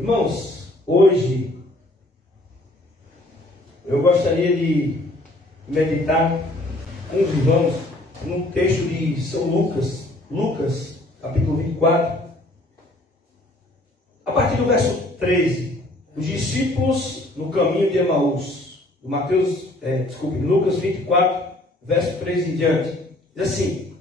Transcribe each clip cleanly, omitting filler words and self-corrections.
Irmãos, hoje eu gostaria de meditar com os irmãos num texto de São Lucas, capítulo 24, a partir do verso 13. Os discípulos no caminho de Emaús, Lucas 24, verso 13 em diante. Diz assim: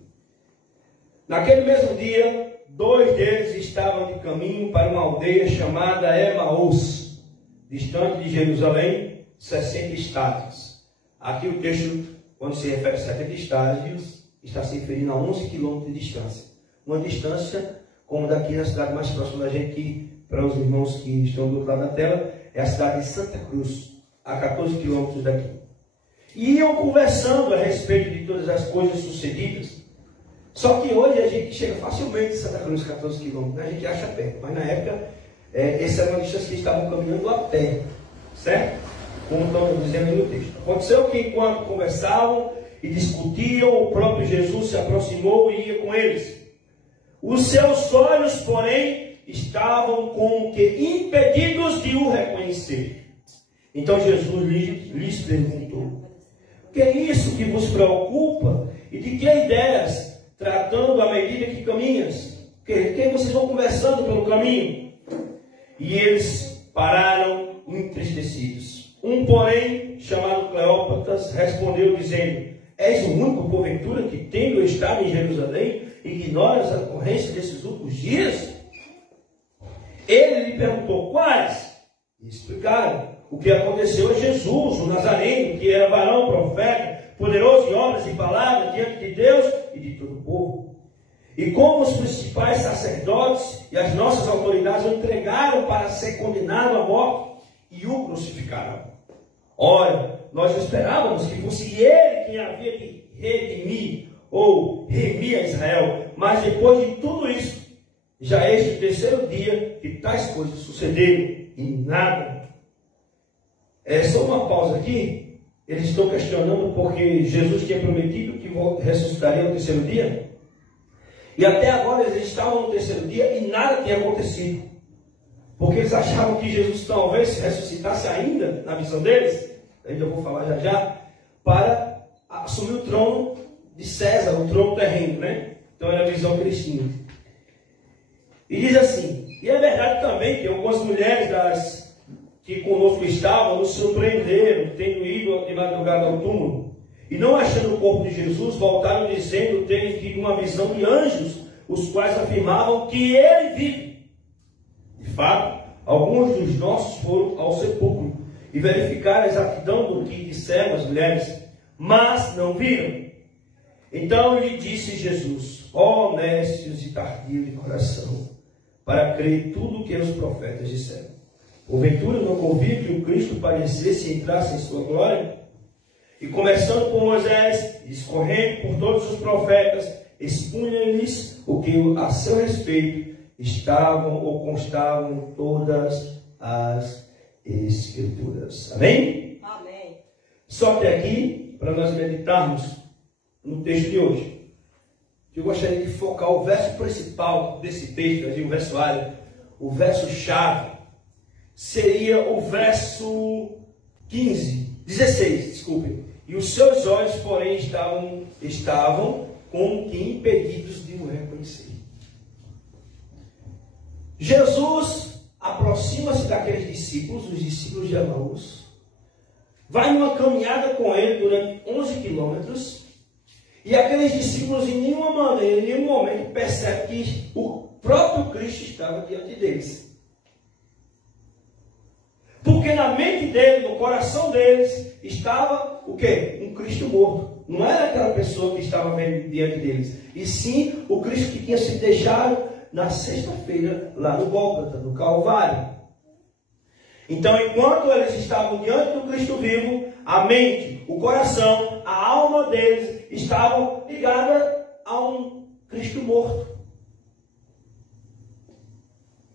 naquele mesmo dia, 2 deles estavam de caminho para uma aldeia chamada Emaús, distante de Jerusalém, 60 estádios. Aqui o texto, quando se refere a 70 estádios, está se referindo a 11 quilômetros de distância. Uma distância como daqui na cidade mais próxima da gente, que para os irmãos que estão do outro lado da tela, é a cidade de Santa Cruz, a 14 quilômetros daqui. E iam conversando a respeito de todas as coisas sucedidas. Só que hoje a gente chega facilmente de Santa Cruz, 14 quilômetros, né? A gente acha perto, mas na época, essa era uma distância que estavam caminhando a pé, certo? Como estão dizendo no texto. Aconteceu que enquanto conversavam e discutiam, o próprio Jesus se aproximou e ia com eles. Os seus olhos, porém, estavam como que impedidos de o reconhecer. Então Jesus lhes perguntou: o que é isso que vos preocupa? E de que ideias, tratando à medida que caminhas? Quem vocês vão conversando pelo caminho? E eles pararam entristecidos. Um, porém, chamado Cleópatas, respondeu dizendo: és o único, porventura, que, tendo estado em Jerusalém, ignoras a ocorrência desses últimos dias? Ele lhe perguntou: quais? E explicaram o que aconteceu a Jesus, o Nazareno, que era varão, profeta, poderoso em obras e palavras diante de Deus e de todo o povo. E como os principais sacerdotes e as nossas autoridades o entregaram para ser condenado à morte e o crucificaram. Ora, nós esperávamos que fosse ele quem havia de redimir ou remir a Israel. Mas depois de tudo isso, já é este o terceiro dia que tais coisas sucederam e nada. É só uma pausa aqui. Eles estão questionando porque Jesus tinha prometido que ressuscitaria no terceiro dia. E até agora eles estavam no terceiro dia e nada tinha acontecido. Porque eles achavam que Jesus talvez ressuscitasse ainda, na visão deles, ainda vou falar já, para assumir o trono de César, o trono terreno, né? Então era a visão que eles tinham. E diz assim: e é verdade também que algumas mulheres que conosco estavam nos surpreenderam, tendo ido de madrugada ao túmulo, e não achando o corpo de Jesus, voltaram dizendo terem tido uma visão de anjos, os quais afirmavam que ele vive. De fato, alguns dos nossos foram ao sepulcro e verificaram a exatidão do que disseram as mulheres, mas não viram. Então lhe disse Jesus: ó necios e tardios de coração, para crer tudo o que os profetas disseram. Porventura não convia que o Cristo padecesse e entrasse em sua glória? E começando por Moisés, discorrendo por todos os profetas, expunha-lhes o que a seu respeito estavam ou constavam em todas as Escrituras. Amém? Amém. Só que aqui, para nós meditarmos no texto de hoje, eu gostaria de focar o verso principal desse texto, eu digo o verso área, o verso chave, seria o verso 16, desculpe. E os seus olhos, porém, estavam como que impedidos de o reconhecer. Jesus aproxima-se daqueles discípulos, os discípulos de Emaús, vai numa caminhada com ele durante 11 quilômetros, e aqueles discípulos em nenhuma maneira, em nenhum momento percebem que o próprio Cristo estava diante deles. Porque na mente dele, no coração deles, estava o quê? Um Cristo morto. Não era aquela pessoa que estava vendo diante deles, e sim o Cristo que tinha sido deixado na sexta-feira, lá no Gólgota, no Calvário. Então, enquanto eles estavam diante do Cristo vivo, a mente, o coração, a alma deles estavam ligadas a um Cristo morto.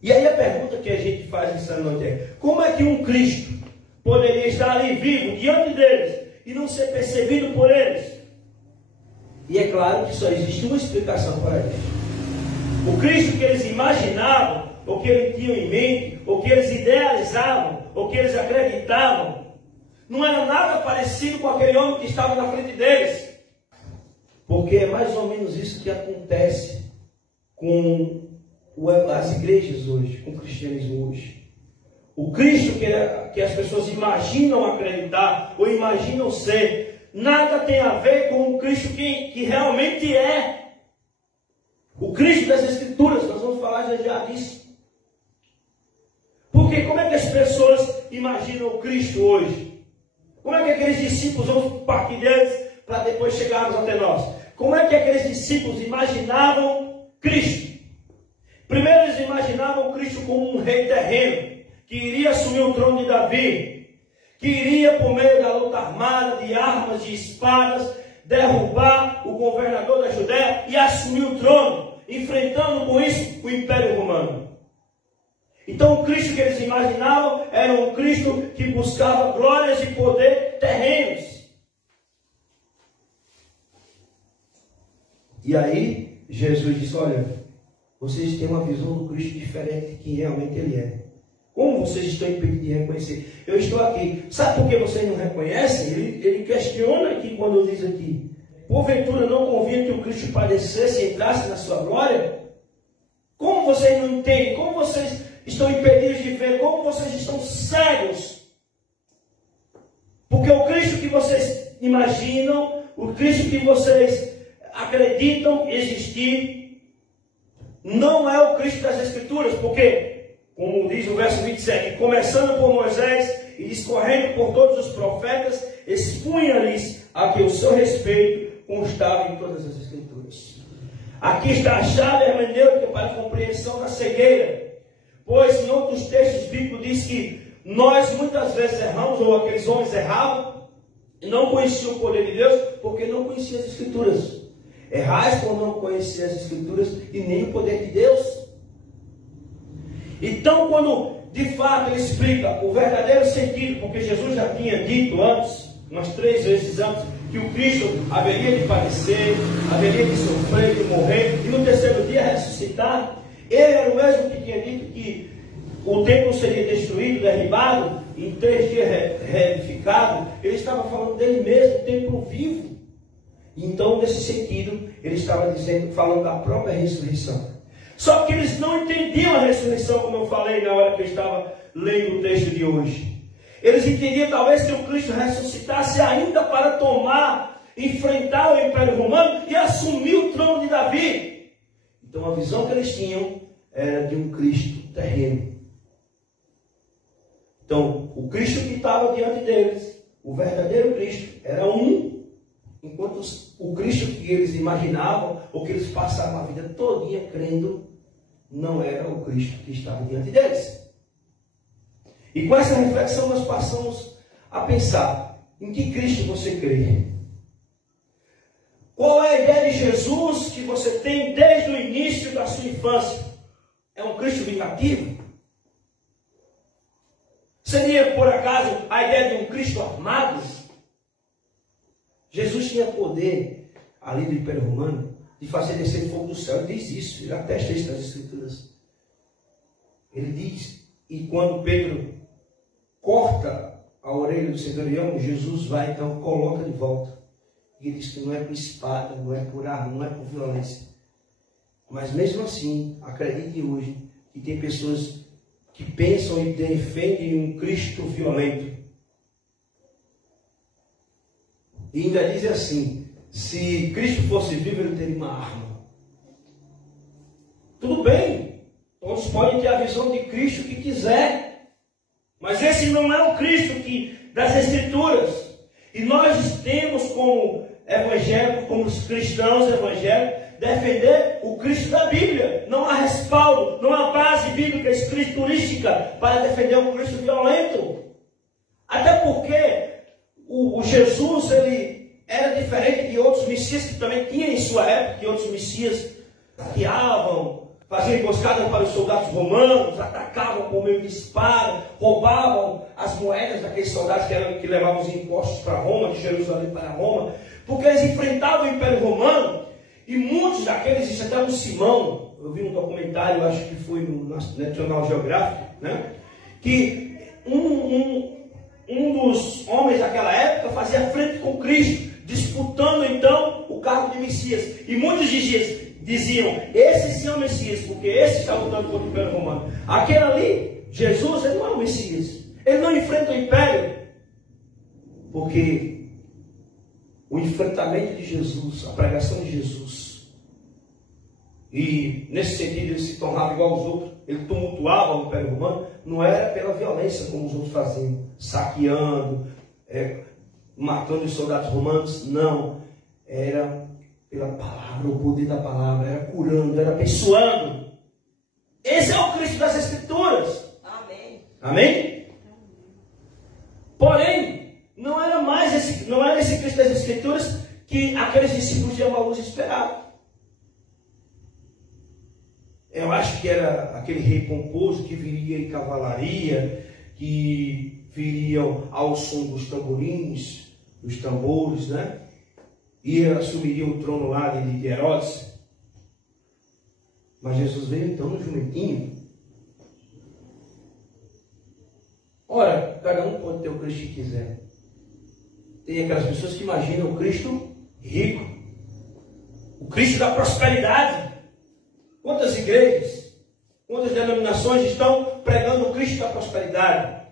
E aí a pergunta que a gente faz nessa noite é: como é que um Cristo poderia estar ali vivo diante deles e não ser percebido por eles? E é claro que só existe uma explicação para isso. O Cristo que eles imaginavam o que eles tinham em mente, o que eles idealizavam, o que eles acreditavam, não era nada parecido com aquele homem que estava na frente deles. Porque é mais ou menos isso que acontece com as igrejas hoje, com o cristianismo hoje. O Cristo que as pessoas imaginam acreditar ou imaginam ser, nada tem a ver com o Cristo que realmente é. O Cristo das Escrituras, nós vamos falar já disso. Porque como é que as pessoas imaginam o Cristo hoje? Como é que aqueles discípulos, vamos partir deles para depois chegarmos até nós. Como é que aqueles discípulos imaginavam Cristo? Primeiro eles imaginavam Cristo como um rei terreno, que iria assumir o trono de Davi, que iria por meio da luta armada, de armas, de espadas, derrubar o governador da Judéia e assumir o trono, enfrentando com isso o Império Romano. Então o Cristo que eles imaginavam era um Cristo que buscava glórias e poder terrenos. E aí Jesus disse, olha, vocês têm uma visão do Cristo diferente de quem realmente Ele é. Como vocês estão impedidos de reconhecer? Eu estou aqui. Sabe por que vocês não reconhecem? Ele questiona aqui quando diz aqui, porventura não convinha que o Cristo padecesse e entrasse na sua glória? Como vocês não entendem? Como vocês estão impedidos de ver? Como vocês estão cegos? Porque o Cristo que vocês imaginam, o Cristo que vocês acreditam existir, não é o Cristo das Escrituras. Porque, como diz o verso 27, começando por Moisés e discorrendo por todos os profetas, expunha-lhes a que o seu respeito constava em todas as Escrituras. Aqui está a chave hermenêutica para a compreensão da cegueira. Pois em outros textos bíblicos diz que nós muitas vezes erramos, ou aqueles homens erravam, e não conheciam o poder de Deus, porque não conheciam as Escrituras. Errais por não conhecer as Escrituras e nem o poder de Deus. Então, quando de fato ele explica o verdadeiro sentido, porque Jesus já tinha dito antes, umas 3 vezes antes, que o Cristo haveria de padecer, haveria de sofrer, de morrer, e no terceiro dia ressuscitar. Ele era o mesmo que tinha dito que o templo seria destruído, derribado, em 3 dias reedificado. Ele estava falando dele mesmo, o templo vivo. Então, nesse sentido, ele estava dizendo, falando da própria ressurreição. Só que eles não entendiam a ressurreição, como eu falei na hora que eu estava lendo o texto de hoje. Eles entendiam talvez que o Cristo ressuscitasse ainda para enfrentar o Império Romano e assumir o trono de Davi. Então a visão que eles tinham era de um Cristo terreno. Então o Cristo que estava diante deles, o verdadeiro Cristo, era um, enquanto o Cristo que eles imaginavam, ou que eles passavam a vida todinha crendo, não era o Cristo que estava diante deles. E com essa reflexão nós passamos a pensar, em que Cristo você crê? Qual é a ideia de Jesus que você tem desde o início da sua infância? É um Cristo vingativo? Seria, por acaso, a ideia de um Cristo armado? Jesus tinha poder, ali do Império Romano, de fazer descer fogo do céu. Ele diz isso, ele atesta isso nas Escrituras. Ele diz, e quando Pedro corta a orelha do centurião, Jesus vai, então, coloca de volta. E ele diz que não é por espada, não é por arma, não é por violência. Mas mesmo assim, acredite hoje que tem pessoas que pensam e defendem um Cristo violento. E ainda dizem assim, se Cristo fosse vivo, ele teria uma arma. Tudo bem, todos podem ter a visão de Cristo que quiser. Mas esse não é o Cristo das Escrituras. E nós temos como evangélicos, como os cristãos evangélicos, defender o Cristo da Bíblia. Não há respaldo, não há base bíblica escriturística para defender um Cristo violento. Até porque o Jesus, ele era diferente de outros messias que também tinha em sua época, que outros messias saqueavam, faziam emboscadas para os soldados romanos, atacavam por meio de espada, roubavam as moedas daqueles soldados que levavam os impostos para Roma, de Jerusalém para Roma, porque eles enfrentavam o Império Romano, e muitos daqueles, isso até o Simão, eu vi um documentário, acho que foi no National Geographic, né? Que um dos homens daquela época fazia frente com Cristo, disputando então o cargo de Messias. E muitos diziam, esse sim é o Messias, porque esse está lutando contra o Império Romano. Aquele ali, Jesus, ele não é o Messias. Ele não enfrenta o Império. Porque o enfrentamento de Jesus, a pregação de Jesus, e nesse sentido ele se tornava igual aos outros, ele tumultuava o Império Romano, não era pela violência como os outros faziam, saqueando, matando os soldados romanos, não, era pela palavra, o poder da palavra, era curando, era abençoando. Esse é o Cristo das Escrituras. Amém. Amém? Porém, não era esse Cristo das Escrituras que aqueles discípulos de Emaús esperavam. Eu acho que era aquele rei pomposo que viria em cavalaria, que viriam ao som dos tamborins, dos tambores, né? E assumiria o trono lá de Herodes. Mas Jesus veio então no jumentinho. Ora, cada um pode ter o Cristo que quiser. Tem aquelas pessoas que imaginam o Cristo rico, o Cristo da prosperidade. Quantas igrejas, quantas denominações estão pregando o Cristo da prosperidade?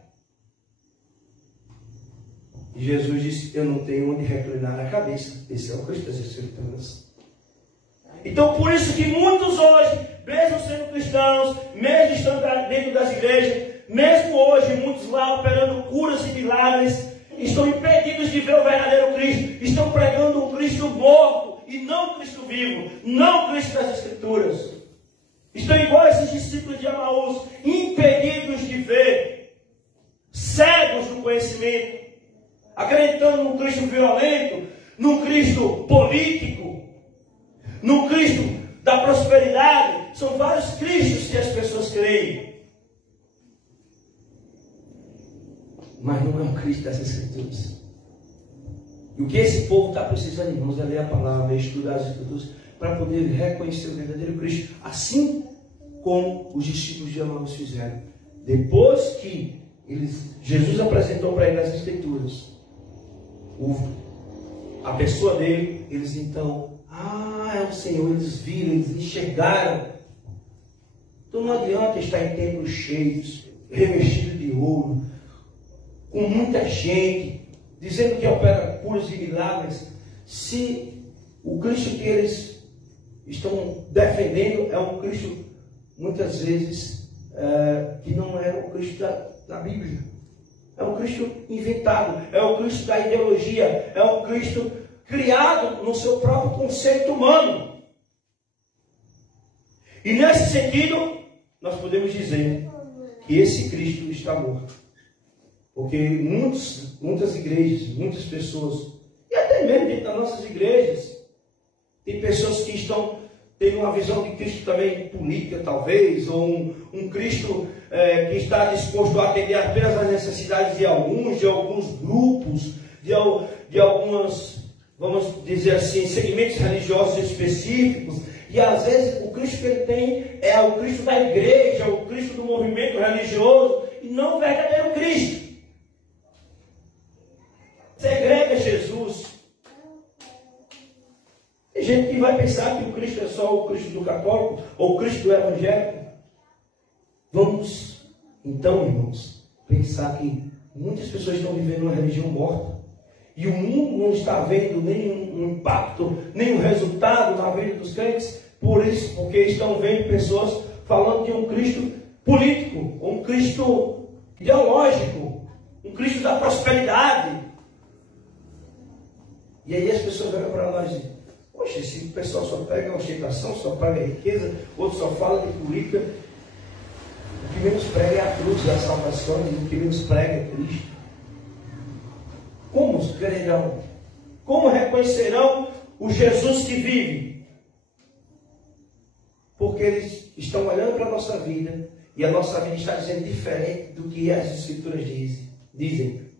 E Jesus disse, eu não tenho onde reclinar a cabeça. Esse é o Cristo das Escrituras. Então por isso que muitos hoje, mesmo sendo cristãos, mesmo estando dentro das igrejas, mesmo hoje, muitos lá operando curas e milagres, estão impedidos de ver o verdadeiro Cristo. Estão pregando um Cristo morto e não um Cristo vivo, não o Cristo das Escrituras. Estão igual esses discípulos de Emaús, impedidos de ver, cegos no conhecimento, acreditando num Cristo violento, num Cristo político, num Cristo da prosperidade. São vários Cristos que as pessoas creem. Mas não é um Cristo das Escrituras. E o que esse povo está precisando, irmãos, é ler a palavra, é estudar as Escrituras, para poder reconhecer o verdadeiro Cristo, assim como os discípulos de Emaús fizeram. Depois que Jesus apresentou para eles as Escrituras, a pessoa dele, eles então, é o Senhor, eles viram, eles enxergaram. Então não adianta estar em templos cheios, revestido de ouro, com muita gente, dizendo que opera curas e milagres, se o Cristo que eles estão defendendo é um Cristo, muitas vezes, que não é o Cristo da Bíblia. É um Cristo inventado, é o Cristo da ideologia, é um Cristo criado no seu próprio conceito humano. E nesse sentido, nós podemos dizer que esse Cristo está morto. Porque muitas igrejas, muitas pessoas, e até mesmo dentro das nossas igrejas, tem pessoas que têm uma visão de Cristo também política, talvez, ou um Cristo que está disposto a atender apenas às necessidades de alguns grupos, de algumas, vamos dizer assim, segmentos religiosos específicos. E às vezes o Cristo que ele tem é o Cristo da igreja, o Cristo do movimento religioso, e não o verdadeiro Cristo. Segrega Jesus. Tem gente que vai pensar que o Cristo é só o Cristo do católico ou o Cristo do evangélico. Vamos, então, irmãos, pensar que muitas pessoas estão vivendo uma religião morta. E o mundo não está vendo nenhum impacto, nenhum resultado na vida dos crentes. Por isso, porque estão vendo pessoas falando de um Cristo político, um Cristo ideológico, um Cristo da prosperidade. E aí as pessoas olham para nós e dizem, poxa, esse pessoal só pega ostentação, só pega riqueza, outro só fala de política. O que menos prega é a cruz da salvação, e o que menos prega é Cristo. Como crerão? Como reconhecerão o Jesus que vive? Porque eles estão olhando para a nossa vida, e a nossa vida está dizendo diferente do que as Escrituras dizem.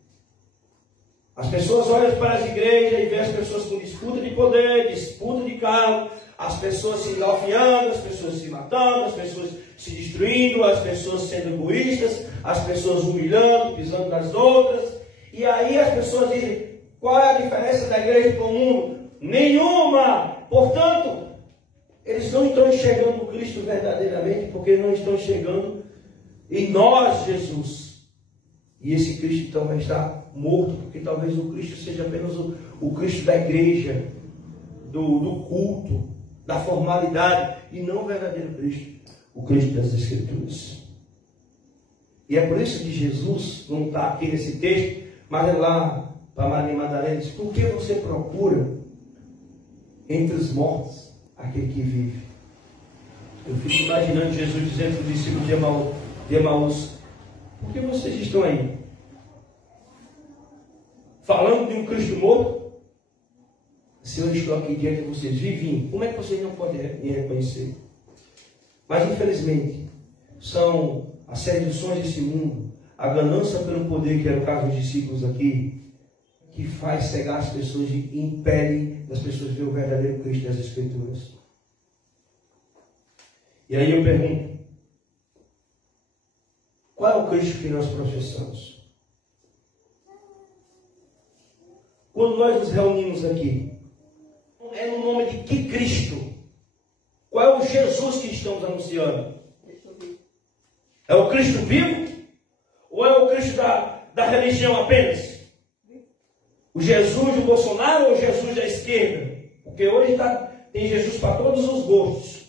As pessoas olham para as igrejas e veem as pessoas com disputa de poder, disputa de cargo, as pessoas se engalfinhando, as pessoas se matando, as pessoas se destruindo, as pessoas sendo egoístas, as pessoas humilhando, pisando nas outras. E aí as pessoas dizem, qual é a diferença da igreja para o mundo? Nenhuma! Portanto, eles não estão enxergando o Cristo verdadeiramente, porque não estão enxergando em nós Jesus. E esse Cristo então vai estar morto, porque talvez o Cristo seja apenas o Cristo da igreja, do culto, da formalidade, e não o verdadeiro Cristo, o Cristo das Escrituras. E é por isso que Jesus, não está aqui nesse texto, mas é lá para Maria Madalena, diz, por que você procura entre os mortos aquele que vive? Eu fico imaginando Jesus dizendo para os discípulos de Emaús, por que vocês estão aí? Falando de um Cristo morto? Se eu estou aqui diante de vocês, vivinho, como é que vocês não podem me reconhecer? Mas infelizmente, são as seduções desse mundo, a ganância pelo poder, que era o caso dos discípulos aqui, que faz cegar as pessoas e impede das pessoas ver o verdadeiro Cristo das Escrituras. E aí eu pergunto, qual é o Cristo que nós professamos? Quando nós nos reunimos aqui, é no nome de que Cristo? Qual é o Jesus que estamos anunciando? É o Cristo vivo? Ou é o Cristo da religião apenas? O Jesus do Bolsonaro ou o Jesus da esquerda? Porque hoje tem Jesus para todos os gostos.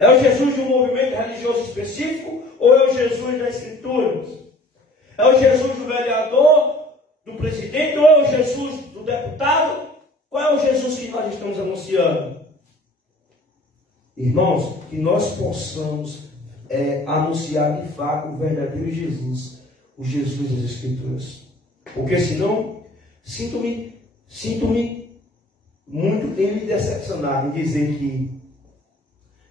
É o Jesus de um movimento religioso específico ou é o Jesus das Escrituras? É o Jesus do vereador, do presidente ou é o Jesus do deputado? Qual é o Jesus que nós estamos anunciando? Irmãos, que nós possamos anunciar de fato o verdadeiro Jesus, o Jesus das Escrituras. Porque senão, sinto-me muito em me decepcionar em dizer que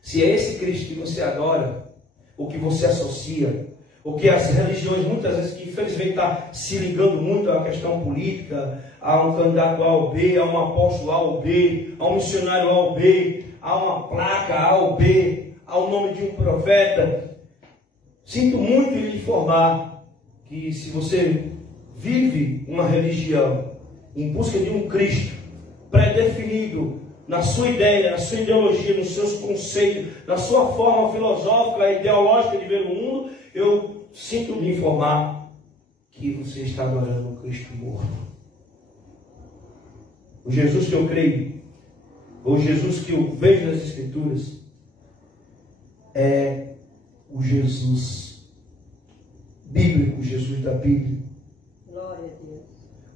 se é esse Cristo que você adora, ou que você associa, ou que as religiões muitas vezes que infelizmente está se ligando muito à questão política, a um candidato A ou B, a um apóstolo A ou B, a um missionário A ou B, a uma placa A ou B, ao nome de um profeta. Sinto muito em lhe informar que se você vive uma religião em busca de um Cristo pré-definido na sua ideia, na sua ideologia, nos seus conceitos, na sua forma filosófica e ideológica de ver o mundo, eu sinto lhe informar que você está adorando um Cristo morto. O Jesus que eu creio, ou o Jesus que eu vejo nas Escrituras, é o Jesus bíblico, o Jesus da Bíblia. Glória a Deus.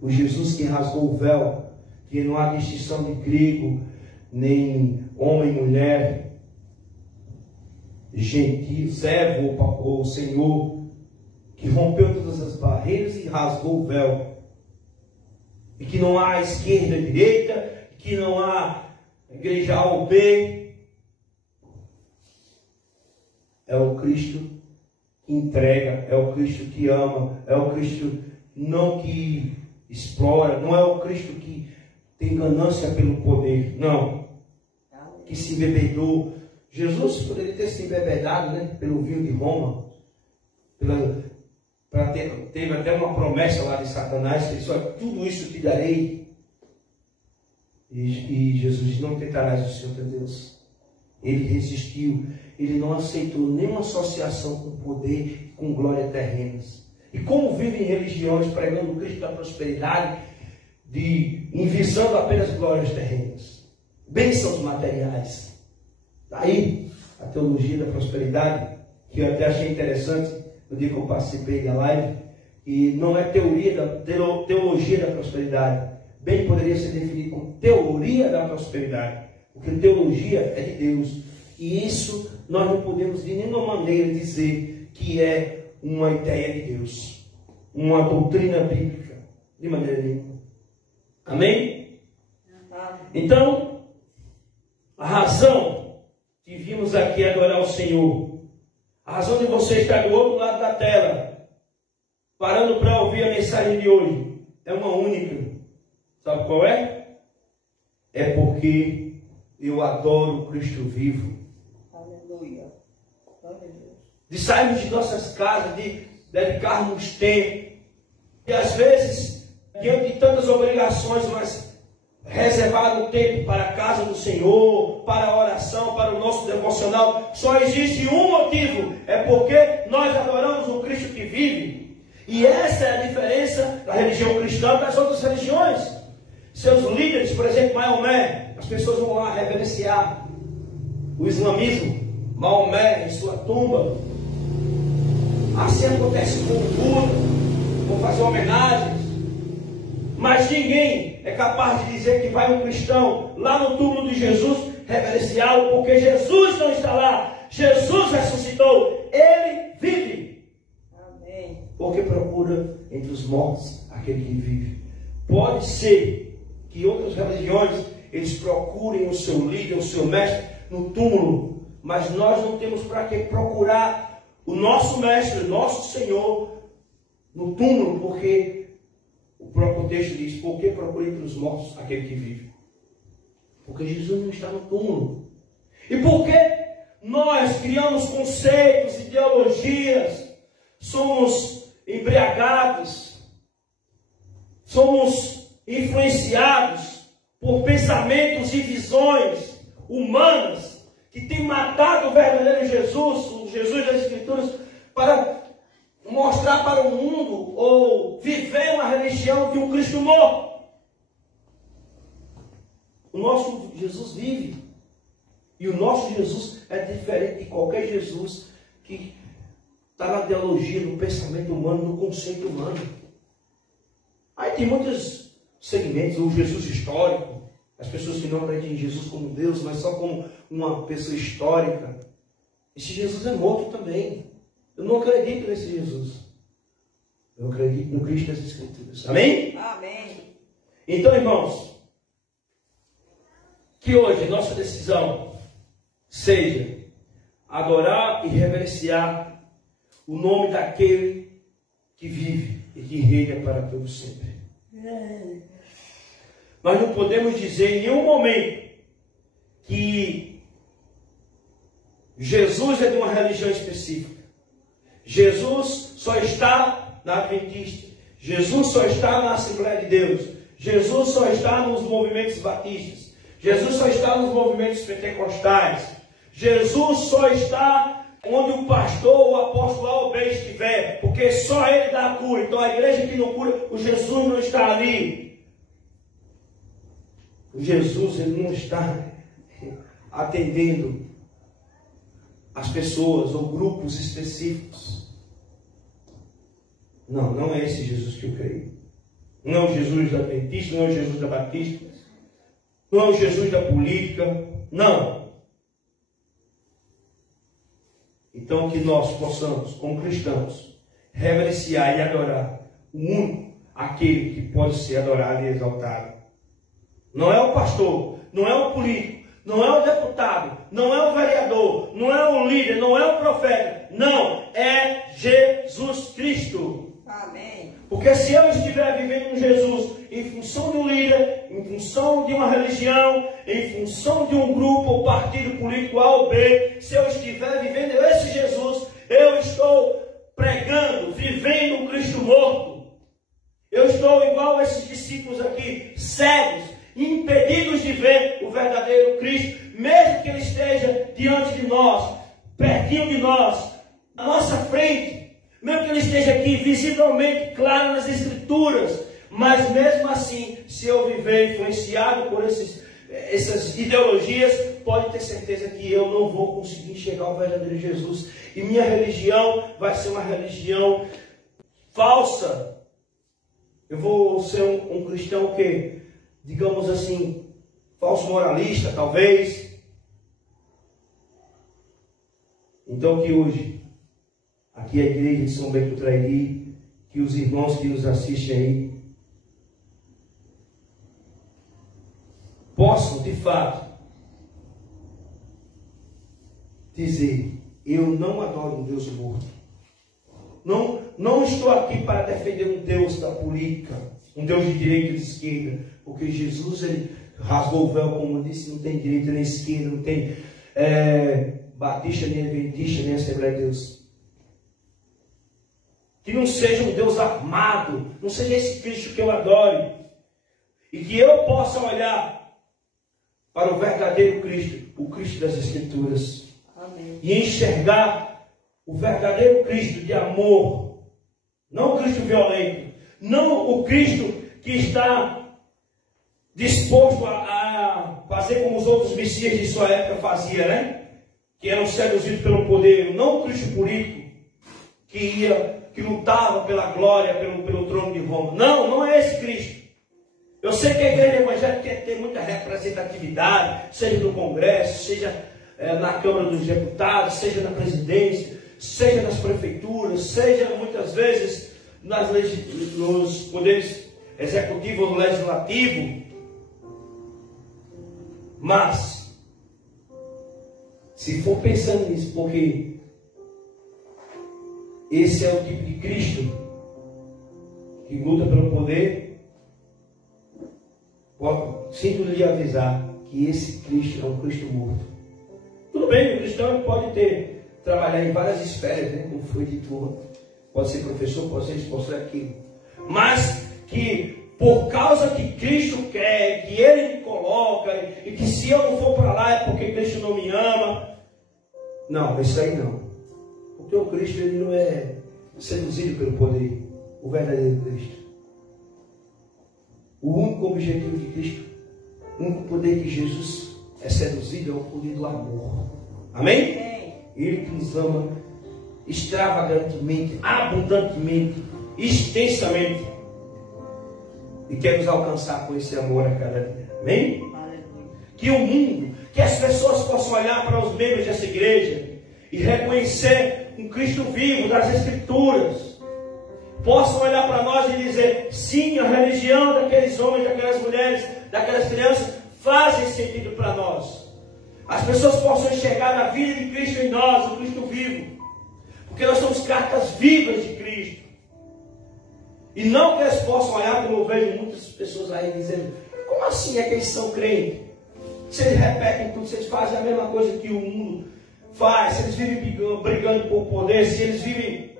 O Jesus que rasgou o véu, que não há distinção de grego, nem homem, mulher, gentil, servo ou senhor, que rompeu todas as barreiras e rasgou o véu. E que não há esquerda, direita, que não há igreja A ou B. É o Cristo que entrega, é o Cristo que ama, é o Cristo não que explora, não é o Cristo que tem ganância pelo poder, não. Que se embebedou. Jesus poderia ter se embebedado, né, pelo vinho de Roma. Teve até uma promessa lá de Satanás, que disse, olha, tudo isso te darei. E Jesus disse, não tentarás o Senhor teu Deus. Ele resistiu, ele não aceitou nenhuma associação com poder, com glória terrenas. E como vivem religiões pregando o Cristo da prosperidade, envisando apenas glórias terrenas, bênçãos materiais. Daí a teologia da prosperidade, que eu até achei interessante no dia que eu participei da live, e não é teologia da prosperidade, bem poderia ser definido como teoria da prosperidade, porque teologia é de Deus, e isso nós não podemos de nenhuma maneira dizer que é uma ideia de Deus, uma doutrina bíblica, de maneira nenhuma. Amém? Então, a razão que vimos aqui adorar o Senhor, a razão de você estar do outro lado da tela, parando para ouvir a mensagem de hoje, é uma única. Sabe qual é? é porque eu adoro o Cristo vivo. Aleluia. De sairmos de nossas casas, de dedicarmos tempo. E às vezes, diante de tantas obrigações, mas reservar um tempo para a casa do Senhor, para a oração, para o nosso devocional. Só existe um motivo, é porque nós adoramos o Cristo que vive. E essa é a diferença da religião cristã das outras religiões. Seus líderes, por exemplo, Maomé, as pessoas vão lá reverenciar o islamismo, Maomé em sua tumba. Assim acontece com o Buda, vão fazer homenagens. Mas ninguém é capaz de dizer que vai um cristão lá no túmulo de Jesus reverenciá-lo, porque Jesus não está lá. Jesus ressuscitou, Ele vive. Amém. Porque procura entre os mortos aquele que vive. Pode ser que outras religiões eles procurem o seu líder, o seu mestre no túmulo, mas nós não temos para que procurar o nosso mestre, o nosso Senhor no túmulo, porque o próprio texto diz: por que procura entre os mortos aquele que vive? Porque Jesus não está no túmulo. E por que nós criamos conceitos, ideologias, somos embriagados, somos influenciados por pensamentos e visões humanas que têm matado o verdadeiro Jesus, o Jesus das Escrituras, para mostrar para o mundo ou viver uma religião de um Cristo morto? O nosso Jesus vive. E o nosso Jesus é diferente de qualquer Jesus que está na ideologia, no pensamento humano, no conceito humano. Aí tem muitos segmentos, o Jesus histórico, as pessoas que não acreditam em Jesus como Deus, mas só como uma pessoa histórica. Esse Jesus é morto também. Eu não acredito nesse Jesus. Eu acredito no Cristo das Escrituras. Amém? Amém. Então, irmãos, que hoje nossa decisão seja adorar e reverenciar o nome daquele que vive e que reina para todo sempre. Nós não podemos dizer em nenhum momento que Jesus é de uma religião específica. Jesus só está na Adventista. Jesus só está na Assembleia de Deus. Jesus só está nos movimentos batistas. Jesus só está nos movimentos pentecostais. Jesus só está onde o pastor ou o apóstolo A ou B estiver, porque só ele dá a cura. Então a igreja que não cura, o Jesus não está ali. O Jesus, ele não está atendendo as pessoas ou grupos específicos. Não, não é esse Jesus que eu creio. Não é o Jesus da Adventista, não é o Jesus da Batista, não é o Jesus da política, não. Então que nós possamos, como cristãos, reverenciar e adorar o único, aquele que pode ser adorado e exaltado. Não é o pastor, não é o político, não é o deputado, não é o vereador, não é o líder, não é o profeta. Não, é Jesus Cristo. Amém. Porque se eu estiver vivendo com Jesus em função de um líder, em função de uma religião, em função de um grupo ou partido político A ou B, se eu estiver vivendo esse Jesus, eu estou pregando, vivendo um Cristo morto. Eu estou igual a esses discípulos aqui, cegos, impedidos de ver o verdadeiro Cristo, mesmo que ele esteja diante de nós, pertinho de nós, à nossa frente. Mesmo que ele esteja aqui visivelmente claro nas Escrituras, mas mesmo assim, se eu viver influenciado por essas ideologias, pode ter certeza que eu não vou conseguir enxergar o verdadeiro Jesus. E minha religião vai ser uma religião falsa. Eu vou ser um cristão que, digamos assim, falso moralista, talvez. Então que hoje, aqui a igreja de São Bento do Trairi, que os irmãos que nos assistem aí, possam, de fato, dizer: eu não adoro um Deus morto. Não estou aqui para defender um Deus da política, um Deus de direita e de esquerda, porque Jesus ele rasgou o véu, como disse, não tem direita nem esquerda, não tem batista, nem adventista, nem Assembleia de Deus. Que não seja um Deus armado, não seja esse Cristo que eu adore. E que eu possa olhar para o verdadeiro Cristo, o Cristo das Escrituras. Amém. E enxergar o verdadeiro Cristo de amor. Não o Cristo violento. Não o Cristo que está disposto a fazer como os outros messias de sua época faziam, né? Que eram seduzidos pelo poder. Não o Cristo político que lutava pela glória, pelo trono de Roma. Não é esse Cristo. Eu sei que a igreja evangélica quer ter muita representatividade, seja no Congresso, seja na Câmara dos Deputados, seja na presidência, seja nas prefeituras, seja muitas vezes nos poderes executivo ou legislativo. Mas, se for pensando nisso, porque esse é o tipo de Cristo que luta pelo poder, sinto lhe avisar que esse Cristo é um Cristo morto. Tudo bem, o cristão pode trabalhar em várias esferas, né? Como foi dito ontem. Pode ser professor, pode ser isso, pode ser aquilo. Mas que por causa que Cristo quer, que Ele me coloca, e que se eu não for para lá é porque Cristo não me ama. Não, isso aí não. Porque o Cristo, ele não é seduzido pelo poder. O verdadeiro Cristo. O único objetivo de Cristo, o único poder que Jesus é seduzido é o poder do amor. Amém? Amém. Ele que nos ama extravagantemente, abundantemente, extensamente. E quer nos alcançar com esse amor a cada dia. Amém? Aleluia. Que o mundo, que as pessoas possam olhar para os membros dessa igreja e reconhecer um Cristo vivo das Escrituras. Possam olhar para nós e dizer, sim, a religião daqueles homens, daquelas mulheres, daquelas crianças fazem sentido para nós. As pessoas possam enxergar a vida de Cristo em nós, o Cristo vivo. Porque nós somos cartas vivas de Cristo. E não que eles possam olhar, como eu vejo muitas pessoas aí dizendo, como assim é que eles são crentes? Se eles repetem tudo, se eles fazem a mesma coisa que o mundo faz, se eles vivem brigando por poder, se eles vivem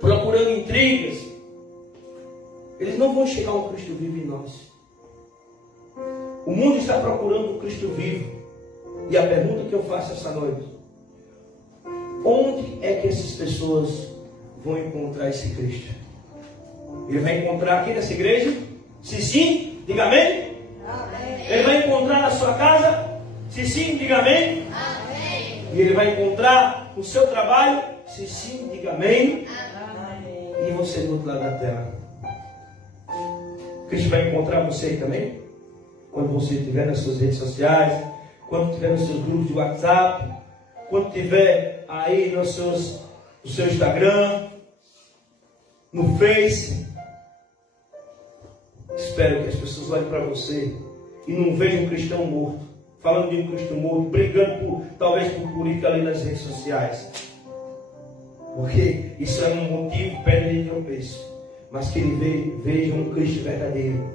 procurando intrigas, eles não vão chegar ao Cristo vivo em nós. O mundo está procurando o Cristo vivo. E a pergunta que eu faço essa noite, onde é que essas pessoas vão encontrar esse Cristo? Ele vai encontrar aqui nessa igreja? Se sim, diga amém. Amém. Ele vai encontrar na sua casa? Se sim, diga amém. Amém. E ele vai encontrar no seu trabalho? Se sim, diga amém. Amém. E você do outro lado da tela? Cristo vai encontrar você também? Quando você estiver nas suas redes sociais, quando estiver nos seus grupos de WhatsApp, quando estiver aí no seu Instagram, no Face. Espero que as pessoas olhem para você e não vejam um cristão morto, falando de um Cristo morto, brigando talvez por política ali nas redes sociais. Porque isso é um motivo, pedra de tropeço. Mas que ele veja um Cristo verdadeiro,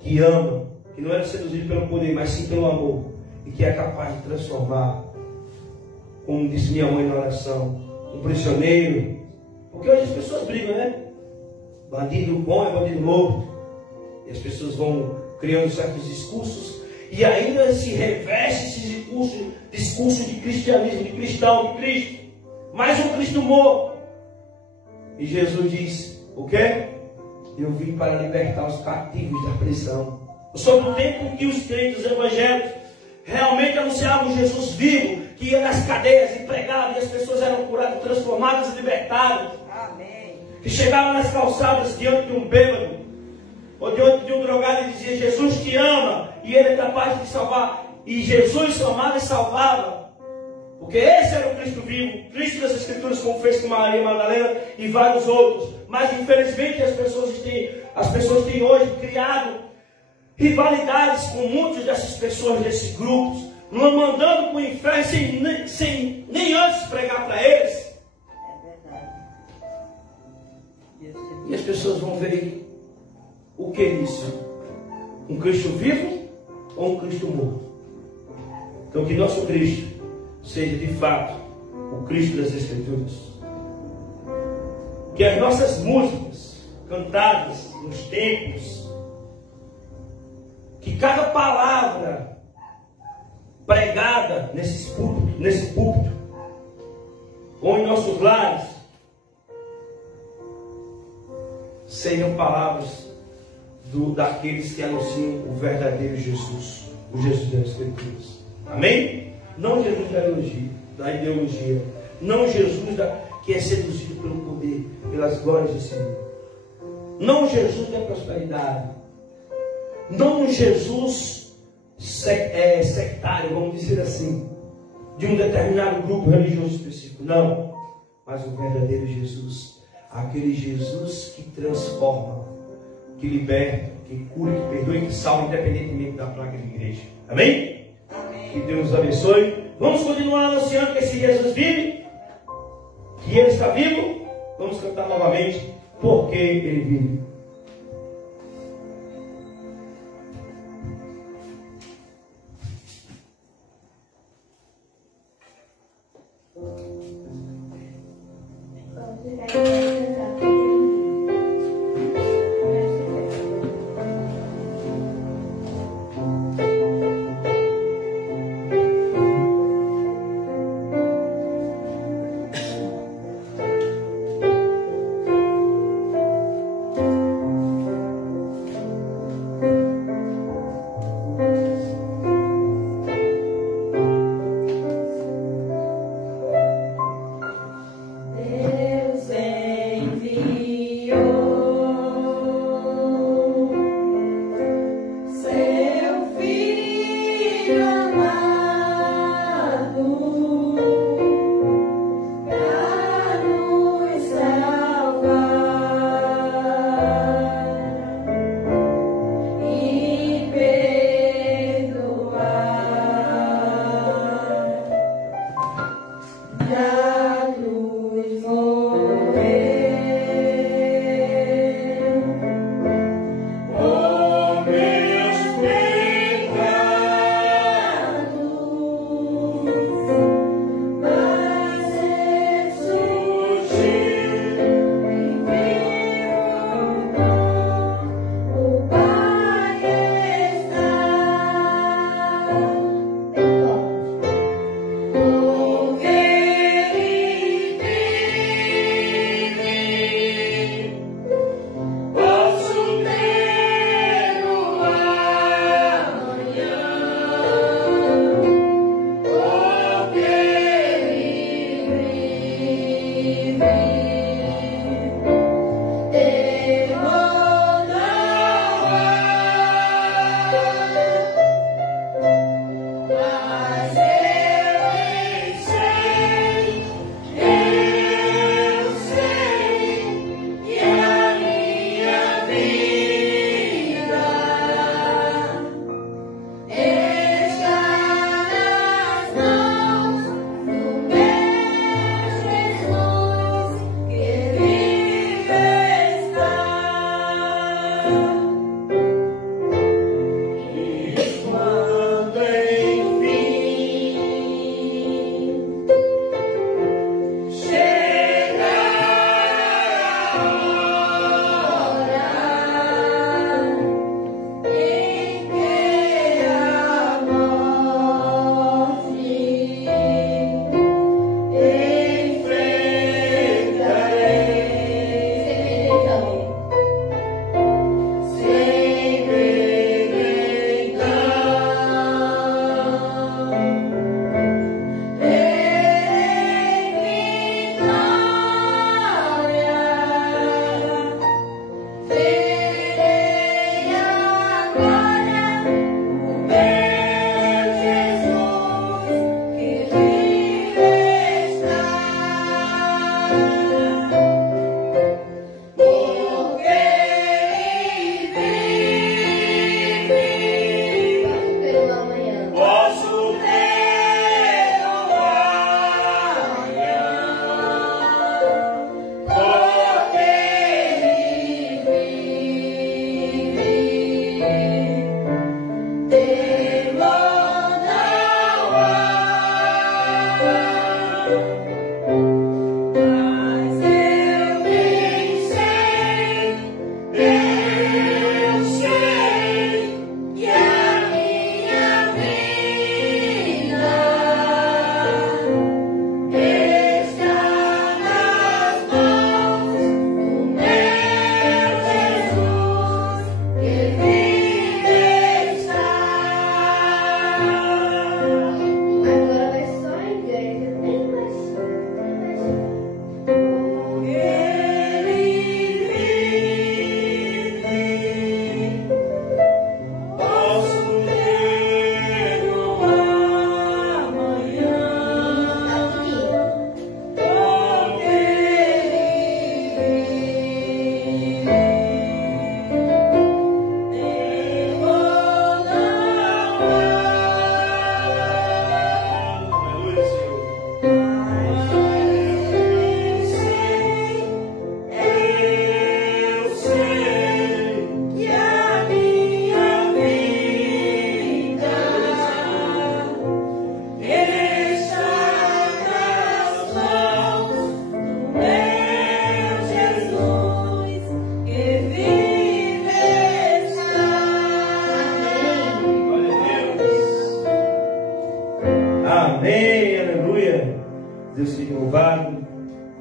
que ama, que não era seduzido pelo poder, mas sim pelo amor, e que é capaz de transformar, como disse minha mãe na oração, um prisioneiro. Porque hoje as pessoas brigam, né? Bandido bom é bandido morto. E as pessoas vão criando certos discursos e ainda se reveste esse discurso de cristianismo, de cristão, de Cristo. Mais um Cristo morto. E Jesus diz, o quê? Eu vim para libertar os cativos da prisão. Eu sou do tempo em que os crentes evangélicos realmente anunciavam Jesus vivo, que ia nas cadeias e pregava, e as pessoas eram curadas, transformadas e libertadas. Amém. Que chegava nas calçadas diante de um bêbado, ou diante de um drogado, e dizia, Jesus te ama, e ele é capaz de salvar. E Jesus amava e salvava. Porque esse era o Cristo vivo, Cristo das Escrituras, como fez com Maria Madalena e vários outros. Mas infelizmente as pessoas têm hoje criado rivalidades com muitas dessas pessoas, desses grupos, mandando para o inferno sem nem antes pregar para eles. É verdade. E as pessoas vão ver o que é isso? Um Cristo vivo ou um Cristo morto. Então que nosso Cristo seja de fato o Cristo das Escrituras. Que as nossas músicas cantadas nos templos, que cada palavra pregada nesse púlpito, ou em nossos lares, sejam palavras daqueles que anunciam o verdadeiro Jesus, o Jesus das Escrituras. Amém? Não Jesus da ideologia, não Jesus que é seduzido pelo poder, pelas glórias do Senhor. Não Jesus da prosperidade, não Jesus sectário, vamos dizer assim, de um determinado grupo religioso específico, não, mas o verdadeiro Jesus, aquele Jesus que transforma, que liberta, que cura, que perdoa e que salva, independentemente da placa de igreja. Amém? Amém. Que Deus nos abençoe. Vamos continuar anunciando que esse Jesus vive, que Ele está vivo. Vamos cantar novamente, porque Ele vive. Deus é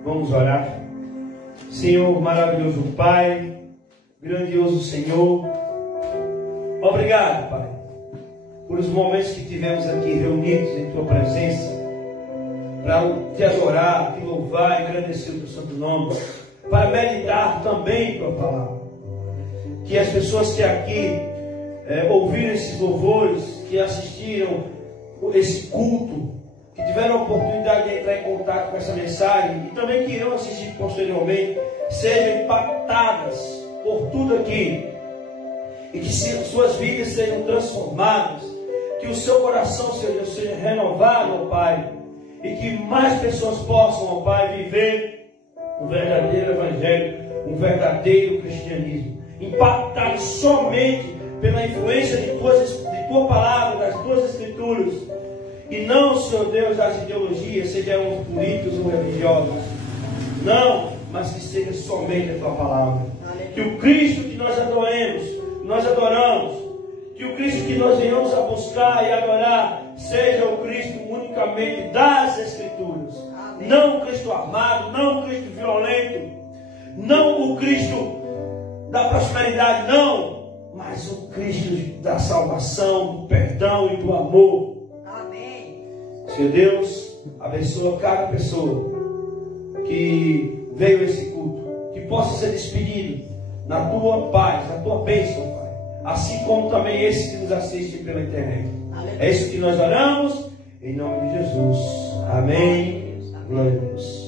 Vamos orar. Senhor, maravilhoso Pai, grandioso Senhor, obrigado, Pai, por os momentos que tivemos aqui reunidos em Tua presença, para Te adorar, Te louvar e agradecer o Teu santo nome, para meditar também Tua palavra. Que as pessoas que aqui ouviram esses louvores, que assistiram esse culto, que tiveram a oportunidade de entrar em contato com essa mensagem e também que irão assistir posteriormente, sejam impactadas por tudo aqui e que suas vidas sejam transformadas, que o seu coração seja renovado, ó Pai, e que mais pessoas possam, ó Pai, viver um verdadeiro evangelho, um verdadeiro cristianismo, impactado somente pela influência de Tua palavra, das Tuas Escrituras, e não, Senhor Deus, das ideologias, sejam políticos ou religiosos. Não, mas que seja somente a Tua palavra. Que o Cristo que nós adoramos, que o Cristo que nós venhamos a buscar e adorar, seja o Cristo unicamente das Escrituras. Amém. Não o Cristo armado, não o Cristo violento, não o Cristo da prosperidade, não, mas o Cristo da salvação, do perdão e do amor. Senhor Deus, abençoa cada pessoa que veio a esse culto, que possa ser despedido na Tua paz, na Tua bênção, Pai, assim como também esses que nos assistem pela internet. É isso que nós oramos, em nome de Jesus. Amém. Glória a Deus.